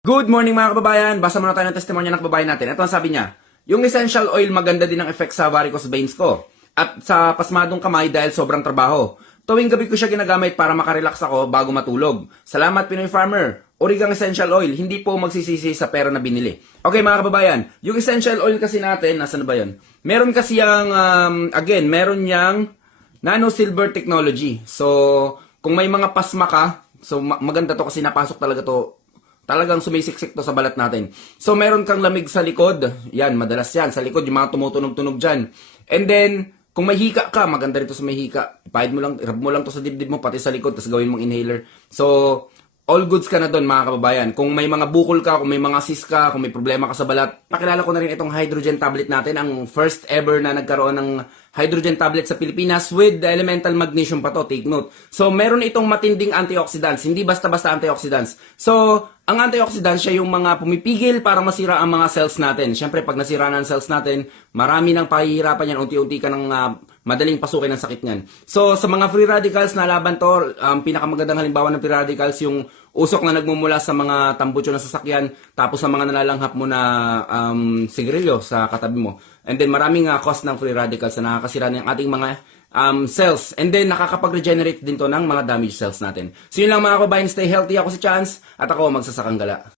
Good morning mga kababayan! Basa muna tayo ng testimonya ng kababayan natin. Ito ang sabi niya, yung essential oil maganda din ang effect sa varicose veins ko. At sa pasmadong kamay dahil sobrang trabaho. Tuwing gabi ko siya ginagamit para makarelax ako bago matulog. Salamat Pinoy Farmer! Origang essential oil, hindi po magsisisi sa pera na binili. Okay mga kababayan, yung essential oil kasi natin, nasan na ba yun? Meron kasi yung, um, again, meron yang nano silver technology. So, kung may mga pasma ka, so ma- maganda to kasi napasok talaga to talagang sumisiksik to sa balat natin. So, meron kang lamig sa likod. Yan, madalas yan. Sa likod, yung mga tumutunog-tunog dyan. And then, kung may hika ka, maganda rin to sa may hika. Ipahid mo lang, rub mo lang to sa dibdib mo, pati sa likod, tapos gawin mong inhaler. So, all goods ka na doon, mga kababayan. Kung may mga bukol ka, kung may mga sis ka, kung may problema ka sa balat, pakilala ko na rin itong hydrogen tablet natin, ang first ever na nagkaroon ng hydrogen tablet sa Pilipinas with elemental magnesium pa to, take note. So, meron itong matinding antioxidants, hindi basta-basta antioxidants. So, ang antioxidants siya yung mga pumipigil para masira ang mga cells natin. Siyempre, pag nasira na ang cells natin, marami nang pahihirapan yan, unti-unti ka nang ah, madaling pasukin ng sakit niyan. So, sa mga free radicals na laban to, ang pinakamagandang halimbawa ng free radicals, yung usok na nagmumula sa mga tambucho na sasakyan, tapos sa mga nalalanghap mo na um, sigarilyo sa katabi mo. And then maraming uh, cost ng free radicals na nakakasira ng ating mga um, cells. And then nakakapag-regenerate din to ng mga damaged cells natin. So yun lang mga kababayan, stay healthy. Ako si Chance at ako magsasakang gala.